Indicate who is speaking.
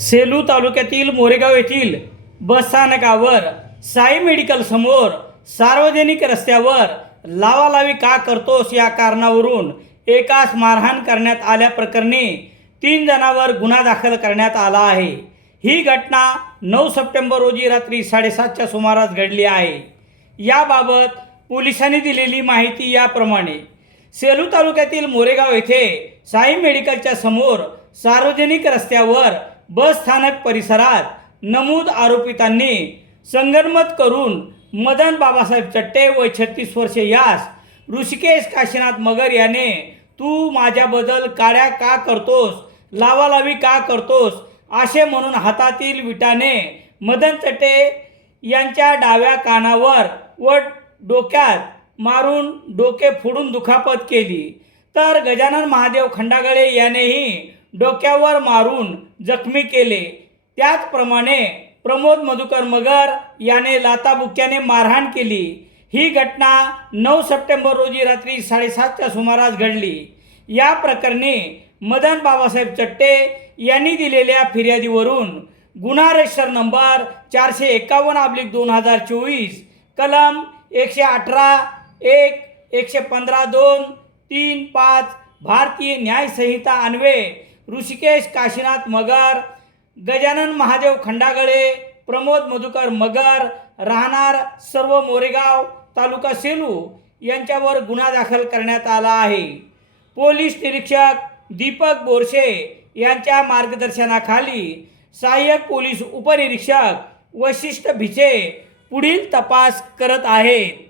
Speaker 1: सेलू तालुक्यातील मोरेगाव येथील बसस्थानकावर साई मेडिकल समोर सार्वजनिक रस्त्यावर लावालावी का करतोस या कारणावरून एकास मारहाण करण्यात आल्याप्रकरणी तीन जणांवर गुन्हा दाखल करण्यात आला आहे. ही घटना नऊ सप्टेंबर रोजी रात्री साडेसातच्या सुमारास घडली आहे. याबाबत पोलिसांनी दिलेली माहिती याप्रमाणे सेलू तालुक्यातील मोरेगाव येथे साई मेडिकलच्या समोर सार्वजनिक रस्त्यावर बस स्थानक परिसरात नमूद आरोपितांनी संगनमत करून मदन बाबासाहेब चट्टे व छत्तीस वर्षे यास ऋषिकेश काशीनाथ मगर याने तू माझ्याबद्दल काड्या का करतोस? लावालावी का करतोस? असे म्हणून हातातील विटाने मदन चट्टे यांच्या डाव्या कानावर व डोक्यात मारून डोके फोडून दुखापत केली. तर गजानन महादेव खंडागळे यानेही डोक्यावर मारून जखमी केले. त्याचप्रमाणे प्रमोद मधुकर मगर याने लाताबुक्याने मारहाण केली. ही घटना नऊ सप्टेंबर रोजी रात्री साडेसातच्या सुमारास घडली. या प्रकरणी मदन बाबासाहेब चट्टे यांनी दिलेल्या फिर्यादीवरून गुन्हा रजिस्टर नंबर चारशे एकावन्न अब्लिक दोन हजार चोवीस कलम एकशे अठरा एक एकशे पंधरा दोन तीन पाच भारतीय न्यायसंहिता अन्वे अन्वये ऋषिकेश काशीनाथ मगर गजानन महादेव खंडागळे प्रमोद मधुकर मगर राहणार सर्व मोरेगाव तालुका सेलू यांच्यावर गुन्हा दाखल करण्यात आला आहे. पोलीस निरीक्षक दीपक बोरशे यांच्या मार्गदर्शनाखाली सहाय्यक पोलीस उपनिरीक्षक वशिष्ठ भिचे पुढील तपास करत आहेत.